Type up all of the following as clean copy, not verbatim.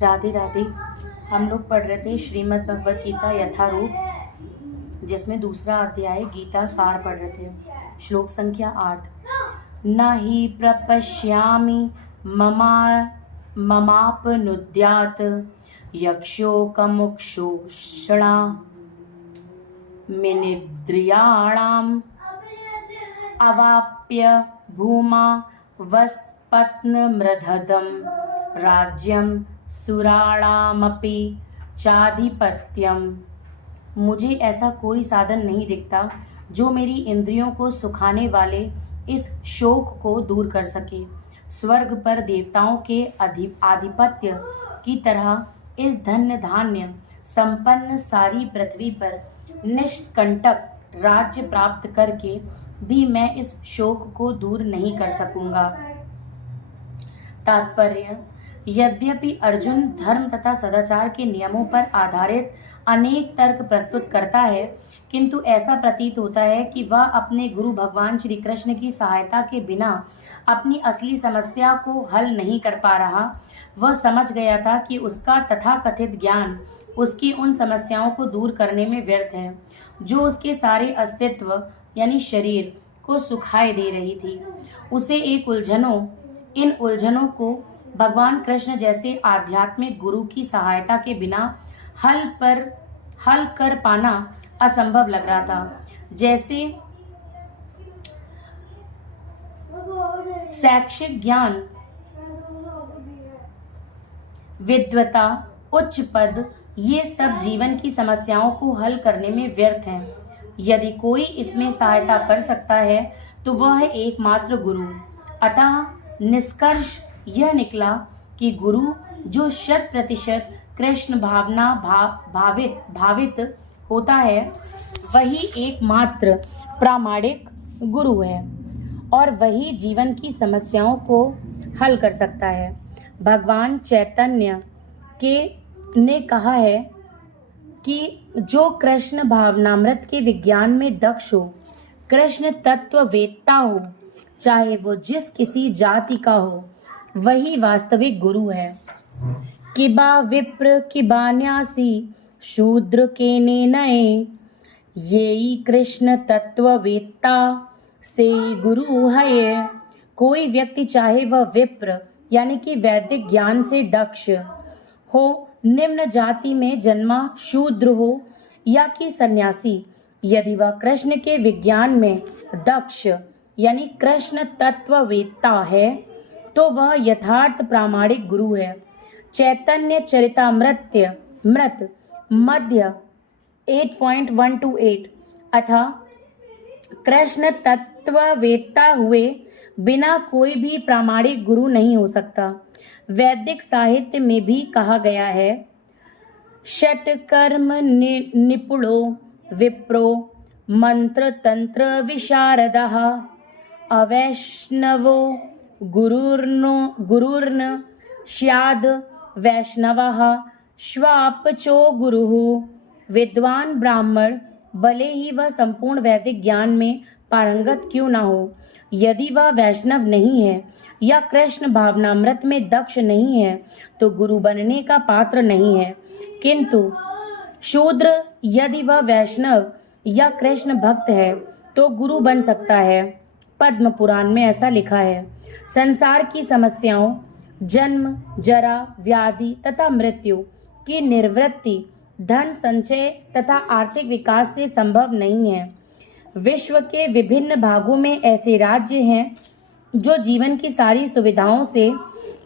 राधे राधे। हम लोग पढ़ रहे थे श्रीमद् भगवत गीता यथारूप, जिसमें दूसरा अध्याय गीता सार पढ़ रहे थे। श्लोक संख्या 8। न हि प्रपश्यामि ममापनुद्यात् यक्षोकमुक्षोषणा मिनिद्रियाणाम् अवाप्य भूमा वस्पत्नमृधदं राज्यं सुराणामपि चाधिपत्यम। मुझे ऐसा कोई साधन नहीं दिखता जो मेरी इंद्रियों को सुखाने वाले इस शोक को दूर कर सके। स्वर्ग पर देवताओं के आधिपत्य की तरह इस धन्य धान्य संपन्न सारी पृथ्वी पर निष्कंटक राज्य प्राप्त करके भी मैं इस शोक को दूर नहीं कर सकूंगा। तात्पर्य: यद्यपि अर्जुन धर्म तथा सदाचार के नियमों पर आधारित अनेक तर्क प्रस्तुत करता है, किंतु ऐसा प्रतीत होता है कि वह अपने गुरु भगवान श्री कृष्ण की सहायता के बिना अपनी असली समस्या को हल नहीं कर पा रहा। वह समझ गया था कि उसका तथाकथित ज्ञान उसकी उन समस्याओं को दूर करने में व्यर्थ है जो उसके सारे अस्तित्व यानी शरीर को सुखाए दे रही थी। उसे इन उलझनों को भगवान कृष्ण जैसे आध्यात्मिक गुरु की सहायता के बिना हल कर पाना असंभव लग रहा था। जैसे शैक्षिक ज्ञान, विद्वता, उच्च पद, ये सब जीवन की समस्याओं को हल करने में व्यर्थ हैं। यदि कोई इसमें सहायता कर सकता है तो वह है एकमात्र गुरु। अतः निष्कर्ष यह निकला कि गुरु जो 100% कृष्ण भावना भावित होता है, वही एकमात्र प्रामाणिक गुरु है और वही जीवन की समस्याओं को हल कर सकता है। भगवान चैतन्य ने कहा है कि जो कृष्ण भावनामृत के विज्ञान में दक्ष हो, कृष्ण तत्व वेत्ता हो, चाहे वो जिस किसी जाति का हो, वही वास्तविक गुरु है। किबा विप्र किबा न्यासी शूद्र के नए, ये कृष्ण तत्व वेत्ता से गुरु है। कोई व्यक्ति चाहे वह विप्र यानी कि वैदिक ज्ञान से दक्ष हो, निम्न जाति में जन्मा शूद्र हो या कि सन्यासी, यदि वह कृष्ण के विज्ञान में दक्ष यानी कृष्ण तत्ववेत्ता है तो वह यथार्थ प्रामाणिक गुरु है। चैतन्य चरितामृत मध्य 8.128। अतः कृष्ण तत्ववेत्ता हुए बिना कोई भी प्रामाणिक गुरु नहीं हो सकता। वैदिक साहित्य में भी कहा गया है, षट्कर्म निपुणो विप्रो मंत्र तंत्र विशारदः अवैष्णवो गुरुर्न स्याद् वैष्णवः श्वापचो गुरुः। विद्वान ब्राह्मण भले ही वह संपूर्ण वैदिक ज्ञान में पारंगत क्यों न हो, यदि वह वैष्णव नहीं है या कृष्ण भावनामृत में दक्ष नहीं है तो गुरु बनने का पात्र नहीं है। किंतु शूद्र यदि वह वैष्णव या कृष्ण भक्त है तो गुरु बन सकता है। पद्म पुराण में ऐसा लिखा है, संसार की समस्याओं जन्म, जरा, व्याधि तथा मृत्यु की निवृत्ति धन संचय तथा आर्थिक विकास से संभव नहीं है। विश्व के विभिन्न भागों में ऐसे राज्य हैं जो जीवन की सारी सुविधाओं से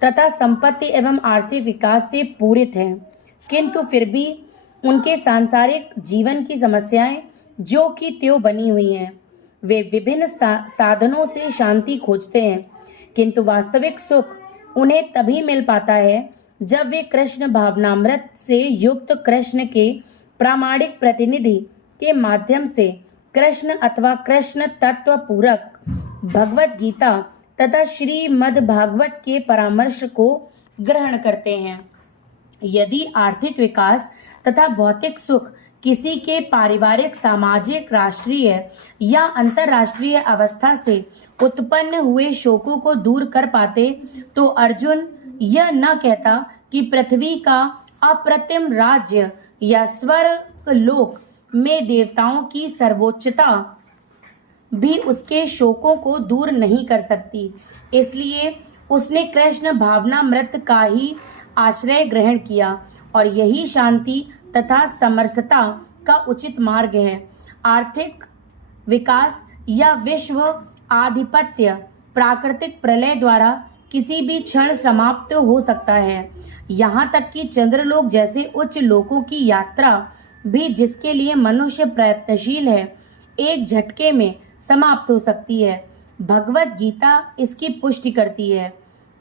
तथा संपत्ति एवं आर्थिक विकास से पूरित हैं, किंतु फिर भी उनके सांसारिक जीवन की समस्याएं जो कि त्यों बनी हुई हैं। वे विभिन्न साधनों से शांति खोजते हैं, किंतु वास्तविक सुख उन्हें तभी मिल पाता है जब वे कृष्ण भावनामृत से युक्त कृष्ण के प्रामाणिक प्रतिनिधि के माध्यम से कृष्ण अथवा कृष्ण तत्व पूरक भगवत गीता तथा श्रीमद् भागवत के परामर्श को ग्रहण करते हैं। यदि आर्थिक विकास तथा भौतिक सुख किसी के पारिवारिक, सामाजिक, राष्ट्रीय या अंतर्राष्ट्रीय अवस्था से उत्पन्न हुए शोकों को दूर कर पाते तो अर्जुन यह न कहता कि पृथ्वी का अप्रतिम राज्य या स्वर्ग लोक में देवताओं की सर्वोच्चता भी उसके शोकों को दूर नहीं कर सकती। इसलिए उसने कृष्ण भावनामृत का ही आश्रय ग्रहण किया और यही शांति तथा समरसता का उचित मार्ग है। आर्थिक विकास या विश्व आधिपत्य प्राकृतिक प्रलय द्वारा किसी भी क्षण समाप्त हो सकता है। यहाँ तक कि चंद्रलोक जैसे उच्च लोकों की यात्रा भी, जिसके लिए मनुष्य प्रयत्नशील है, एक झटके में समाप्त हो सकती है। भगवत गीता इसकी पुष्टि करती है।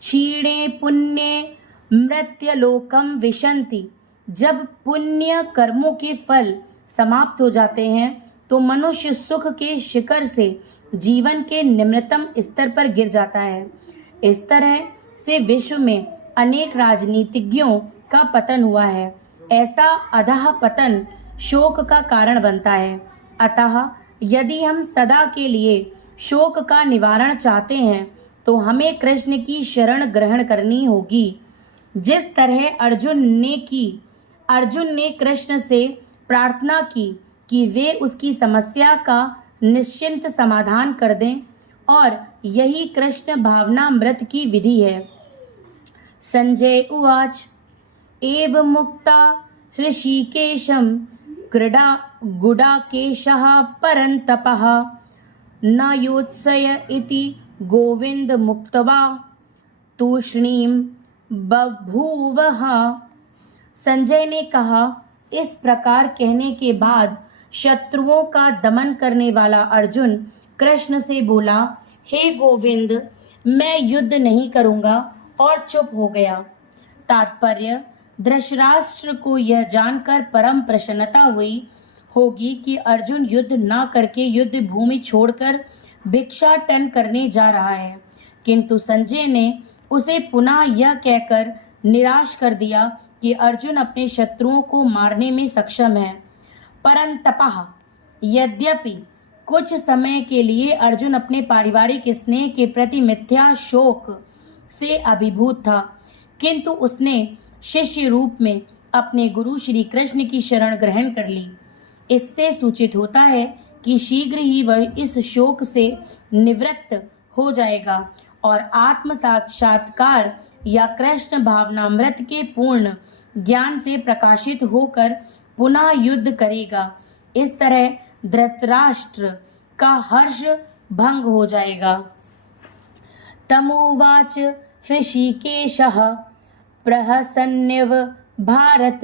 क्षीणे पुण्य मृत्यलोकम विशन्ति। जब पुण्य कर्मों के फल समाप्त हो जाते हैं तो मनुष्य सुख के शिखर से जीवन के निम्नतम स्तर पर गिर जाता है। इस तरह से विश्व में अनेक राजनीतिज्ञों का पतन हुआ है। ऐसा अधः पतन शोक का कारण बनता है। अतः यदि हम सदा के लिए शोक का निवारण चाहते हैं तो हमें कृष्ण की शरण ग्रहण करनी होगी। जिस तरह अर्जुन ने कृष्ण से प्रार्थना की कि वे उसकी समस्या का निश्चिंत समाधान कर दें, और यही कृष्ण भावनामृत की विधि है। संजय उवाच एव मुक्ता ऋषिकेशं गुडाकेशः परन्तपः न योत्सय इति गोविंद मुक्त्वा तूष्णीं बभूवः। संजय ने कहा, इस प्रकार कहने के बाद शत्रुओं का दमन करने वाला अर्जुन कृष्ण से बोला, हे गोविंद, मैं युद्ध नहीं करूंगा, और चुप हो गया। तात्पर्य, धृतराष्ट्र को यह जानकर परम प्रसन्नता हुई होगी कि अर्जुन युद्ध न करके युद्ध भूमि छोड़कर भिक्षाटन करने जा रहा है, किंतु संजय ने उसे पुनः यह कहकर निराश कर दिया कि अर्जुन अपने शत्रुओं को मारने में सक्षम है। परंतपः, यद्यपि कुछ समय के लिए अर्जुन अपने पारिवारिक स्नेह के प्रति मिथ्या शोक से अभिभूत था, किंतु उसने शिष्य रूप में अपने गुरु श्री कृष्ण की शरण ग्रहण कर ली। इससे सूचित होता है कि शीघ्र ही वह इस शोक से निवृत्त हो जाएगा और आत्म साक्षात्कार या कृष्ण भावनामृत के पूर्ण ज्ञान से प्रकाशित होकर पुनः युद्ध करेगा। इस तरह धृतराष्ट्र का हर्ष भंग हो जाएगा। तमुवाच ऋषिकेशः प्रहसन्निव भारत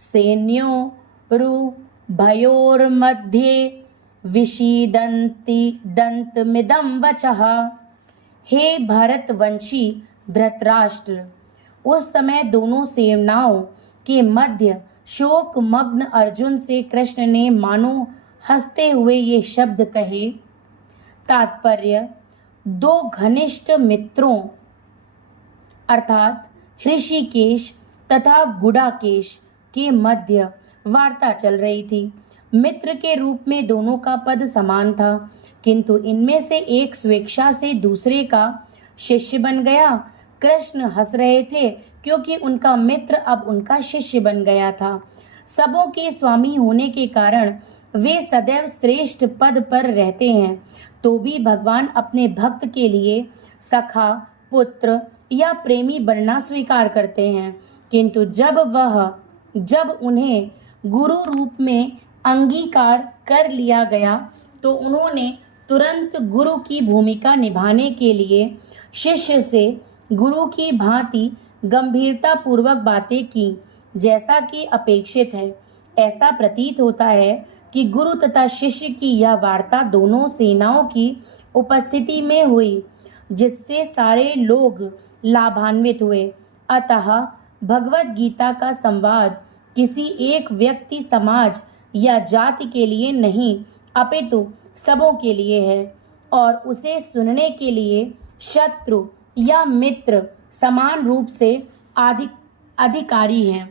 सैन्योरुभयोर्मध्ये विषीदन्ति दन्तमिदं वचः। हे भारतवंशी धृतराष्ट्र, उस समय दोनों सेनाओं के मध्य शोक मग्न अर्जुन से कृष्ण ने मानो हंसते हुए ये शब्द कहे। तात्पर्य, दो घनिष्ठ मित्रों अर्थात ऋषिकेश तथा गुडाकेश के मध्य वार्ता चल रही थी। मित्र के रूप में दोनों का पद समान था, किंतु इनमें से एक स्वेच्छा से दूसरे का शिष्य बन गया। कृष्ण हंस रहे थे क्योंकि उनका मित्र अब उनका शिष्य बन गया था। सबों के स्वामी होने के कारण वे सदैव श्रेष्ठ पद पर रहते हैं, तो भी भगवान अपने भक्त के लिए सखा, पुत्र या प्रेमी बनना स्वीकार करते हैं, किंतु जब उन्हें गुरु रूप में अंगीकार कर लिया गया तो उन्होंने तुरंत गुरु की भूमिका निभाने के लिए शिष्य से गुरु की भांति गंभीरता पूर्वक बातें की, जैसा कि अपेक्षित है। ऐसा प्रतीत होता है कि गुरु तथा शिष्य की यह वार्ता दोनों सेनाओं की उपस्थिति में हुई, जिससे सारे लोग लाभान्वित हुए। अतः भगवत गीता का संवाद किसी एक व्यक्ति, समाज या जाति के लिए नहीं, अपितु सबों के लिए है, और उसे सुनने के लिए शत्रु या मित्र समान रूप से अधिकारी हैं।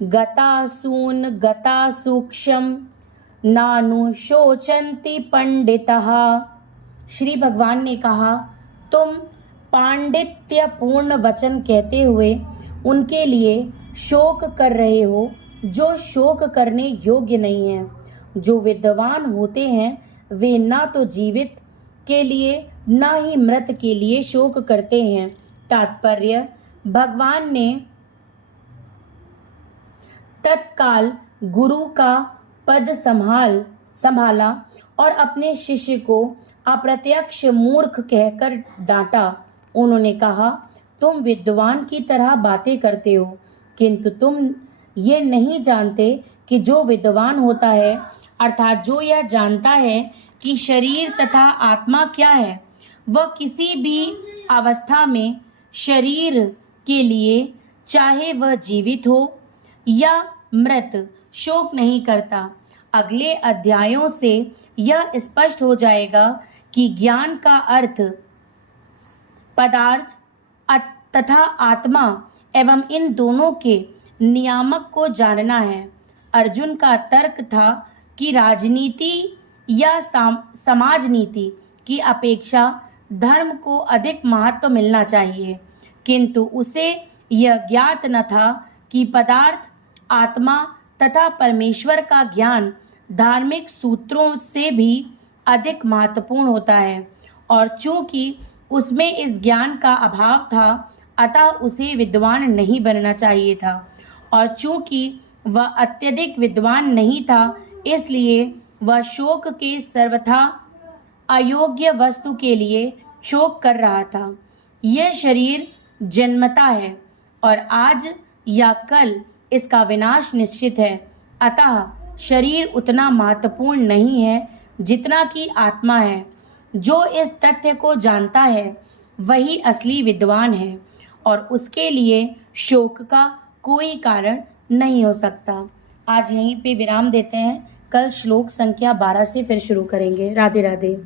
गतासून गता सूक्ष्म नानुशोचन्ति पंडितः। श्री भगवान ने कहा, तुम पांडित्यपूर्ण वचन कहते हुए उनके लिए शोक कर रहे हो जो शोक करने योग्य नहीं है। जो विद्वान होते हैं वे ना तो जीवित के लिए ना ही मृत के लिए शोक करते हैं। तात्पर्य, भगवान ने तत्काल गुरु का पद संभाला और अपने शिष्य को अप्रत्यक्ष मूर्ख कहकर डांटा। उन्होंने कहा, तुम विद्वान की तरह बातें करते हो, किंतु तुम ये नहीं जानते कि जो विद्वान होता है, अर्थात जो यह जानता है कि शरीर तथा आत्मा क्या है, वह किसी भी अवस्था में शरीर के लिए, चाहे वह जीवित हो या मृत, शोक नहीं करता। अगले अध्यायों से यह स्पष्ट हो जाएगा कि ज्ञान का अर्थ पदार्थ तथा आत्मा एवं इन दोनों के नियामक को जानना है। अर्जुन का तर्क था कि राजनीति या समाज नीति की अपेक्षा धर्म को अधिक महत्व मिलना चाहिए, किंतु उसे यह ज्ञात न था कि पदार्थ, आत्मा तथा परमेश्वर का ज्ञान धार्मिक सूत्रों से भी अधिक महत्वपूर्ण होता है, और चूंकि उसमें इस ज्ञान का अभाव था, अतः उसे विद्वान नहीं बनना चाहिए था, और चूंकि वह अत्यधिक विद्वान नहीं था, इसलिए वह शोक के सर्वथा अयोग्य वस्तु के लिए शोक कर रहा था। यह शरीर जन्मता है और आज या कल इसका विनाश निश्चित है, अतः शरीर उतना महत्वपूर्ण नहीं है जितना कि आत्मा है। जो इस तथ्य को जानता है वही असली विद्वान है और उसके लिए शोक का कोई कारण नहीं हो सकता। आज यहीं पे विराम देते हैं। कल श्लोक संख्या 12 से फिर शुरू करेंगे। राधे राधे।